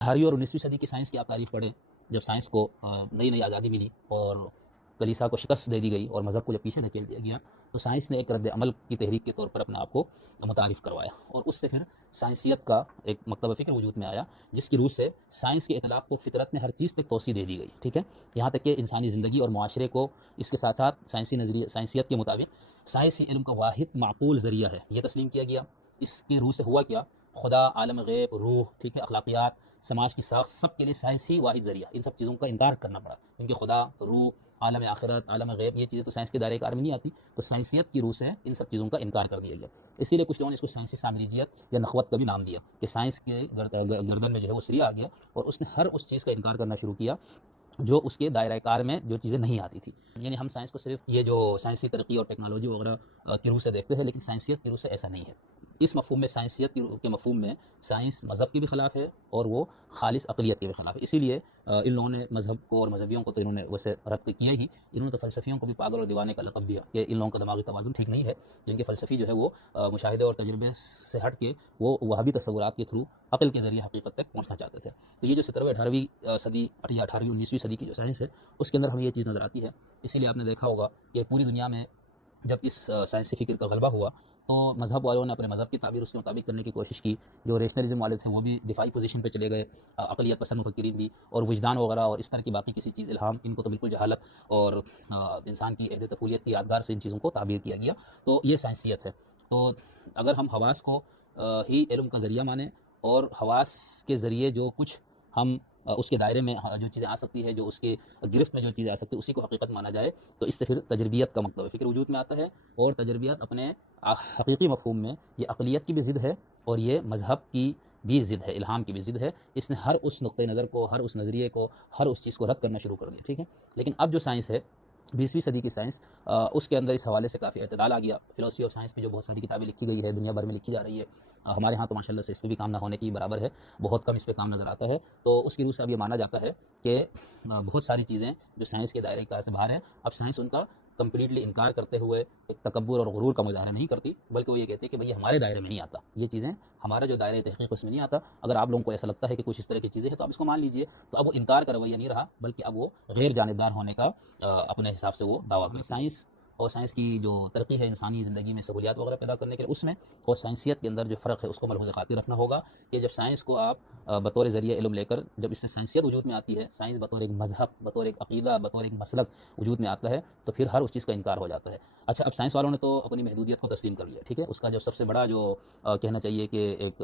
18ویں اور 19ویں صدی کی سائنس کی آپ تاریخ پڑھیں، جب سائنس کو نئی نئی آزادی ملی اور کلیسا کو شکست دے دی گئی اور مذہب کو جب پیچھے دھکیل دیا گیا، تو سائنس نے ایک رد عمل کی تحریک کے طور پر اپنے آپ کو متعارف کروایا، اور اس سے پھر سائنسیت کا ایک مکتبہ فکر وجود میں آیا، جس کی روح سے سائنس کے اطلاق کو فطرت میں ہر چیز تک توسیع دے دی گئی، ٹھیک ہے، یہاں تک کہ انسانی زندگی اور معاشرے کو اس کے ساتھ ساتھ سائنسیت کے مطابق سائنسی علم کا واحد معقول ذریعہ ہے، یہ تسلیم کیا گیا۔ اس کی روح سے ہوا کیا؟ خدا، عالم غیب، روح، ٹھیک ہے، اخلاقیات، سماج کی ساخت، سب کے لیے سائنس ہی واحد ذریعہ، ان سب چیزوں کا انکار کرنا پڑا، کیونکہ خدا، روح، عالم آخرت، عالم غیب، یہ چیزیں تو سائنس کے دائرے کار میں نہیں آتی، تو سائنسیت کی روح سے ان سب چیزوں کا انکار کر دیا گیا۔ اسی لیے کچھ لوگوں نے اس کو سائنسی سامراجیت یا نخوت کا بھی نام دیا، کہ سائنس کے گردن میں جو ہے وہ سریا آ گیا، اور اس نے ہر اس چیز کا انکار کرنا شروع کیا جو اس کے دائرہ کار میں جو چیزیں نہیں آتی تھی۔ یعنی ہم سائنس کو صرف یہ جو سائنسی ترقی اور ٹیکنالوجی وغیرہ کی روح سے دیکھتے ہیں، لیکن سائنسیت کی روح سے ایسا نہیں ہے۔ اس مفہوم میں، سائنسیت کے مفہوم میں، سائنس مذہب کے بھی خلاف ہے اور وہ خالص عقلیت کے بھی خلاف ہے۔ اسی لیے ان لوگوں نے مذہب کو اور مذہبیوں کو تو انہوں نے ویسے رد کیا ہی، انہوں نے تو فلسفیوں کو بھی پاگل اور دیوانے کا لقب دیا کہ ان لوگوں کا دماغی توازن ٹھیک نہیں ہے، جن کے فلسفی جو ہے وہ مشاہدے اور تجربے سے ہٹ کے وہ وہابی تصورات کے تھرو عقل کے ذریعے حقیقت تک پہنچنا چاہتے تھے۔ تو یہ جو 17ویں 18ویں صدی یا 18ویں 19ویں صدی کی جو سائنس ہے، اس کے اندر ہمیں یہ چیز نظر آتی ہے۔ اسی لیے آپ نے دیکھا ہوگا کہ پوری دنیا میں جب اس سائنسی فکر کا غلبہ ہوا، تو مذہب والوں نے اپنے مذہب کی تعبیر اس کے مطابق کرنے کی کوشش کی، جو ریشنلزم والے تھے وہ بھی دفاعی پوزیشن پہ چلے گئے، عقلیت پسند مفکرین بھی، اور وجدان وغیرہ اور اس طرح کی باقی کسی چیز الہام، ان کو تو بالکل جہالت اور انسان کی عہد طفولیت کی یادگار سے ان چیزوں کو تعبیر کیا گیا۔ تو یہ سائنسیت ہے۔ تو اگر ہم حواس کو ہی علم کا ذریعہ مانیں، اور حواس کے ذریعے جو کچھ ہم اس کے دائرے میں جو چیزیں آ سکتی ہے، جو اس کے گرفت میں جو چیزیں آ سکتی ہے، اسی کو حقیقت مانا جائے، تو اس سے پھر تجربیت کا مطلب فکر وجود میں آتا ہے، اور تجربیت اپنے حقیقی مفہوم میں یہ عقلیت کی بھی ضد ہے، اور یہ مذہب کی بھی ضد ہے، الہام کی بھی ضد ہے۔ اس نے ہر اس نقطۂ نظر کو، ہر اس نظریے کو، ہر اس چیز کو رد کرنا شروع کر دیا، ٹھیک ہے۔ لیکن اب جو سائنس ہے، 20ویں صدی کی سائنس، اس کے اندر اس حوالے سے کافی اعتدال آ گیا۔ فلسفی آف سائنس میں جو بہت ساری کتابیں لکھی گئی ہے، دنیا بھر میں لکھی جا رہی ہے، ہمارے ہاں تو ماشاءاللہ سے اس پہ بھی کام نہ ہونے کی برابر ہے، بہت کم اس پہ کام نظر آتا ہے۔ تو اس کی روح سے اب یہ مانا جاتا ہے کہ بہت ساری چیزیں جو سائنس کے دائرے کار سے باہر ہیں، اب سائنس ان کا کمپلیٹلی انکار کرتے ہوئے ایک تکبر اور غرور کا مظاہرہ نہیں کرتی، بلکہ وہ یہ کہتے ہیں کہ بھئی ہمارے دائرے میں نہیں آتا، یہ چیزیں ہمارا جو دائرہ تحقیق اس میں نہیں آتا۔ اگر آپ لوگوں کو ایسا لگتا ہے کہ کچھ اس طرح کی چیزیں ہیں تو آپ اس کو مان لیجئے۔ تو اب وہ انکار کا رویہ نہیں رہا، بلکہ اب وہ غیر جانبدار ہونے کا اپنے حساب سے وہ دعویٰ کریں۔ سائنس اور سائنس کی جو ترقی ہے انسانی زندگی میں سہولیات وغیرہ پیدا کرنے کے لیے، اس میں اور سائنسیت کے اندر جو فرق ہے اس کو ملحوظ خاطر رکھنا ہوگا، کہ جب سائنس کو آپ بطور ذریعہ علم لے کر، جب اس سے سائنسیت وجود میں آتی ہے، سائنس بطور ایک مذہب، بطور ایک عقیدہ، بطور ایک مسلک وجود میں آتا ہے، تو پھر ہر اس چیز کا انکار ہو جاتا ہے۔ اچھا، اب سائنس والوں نے تو اپنی محدودیت کو تسلیم کر لیا، ٹھیک ہے، اس کا جو سب سے بڑا جو کہنا چاہیے کہ ایک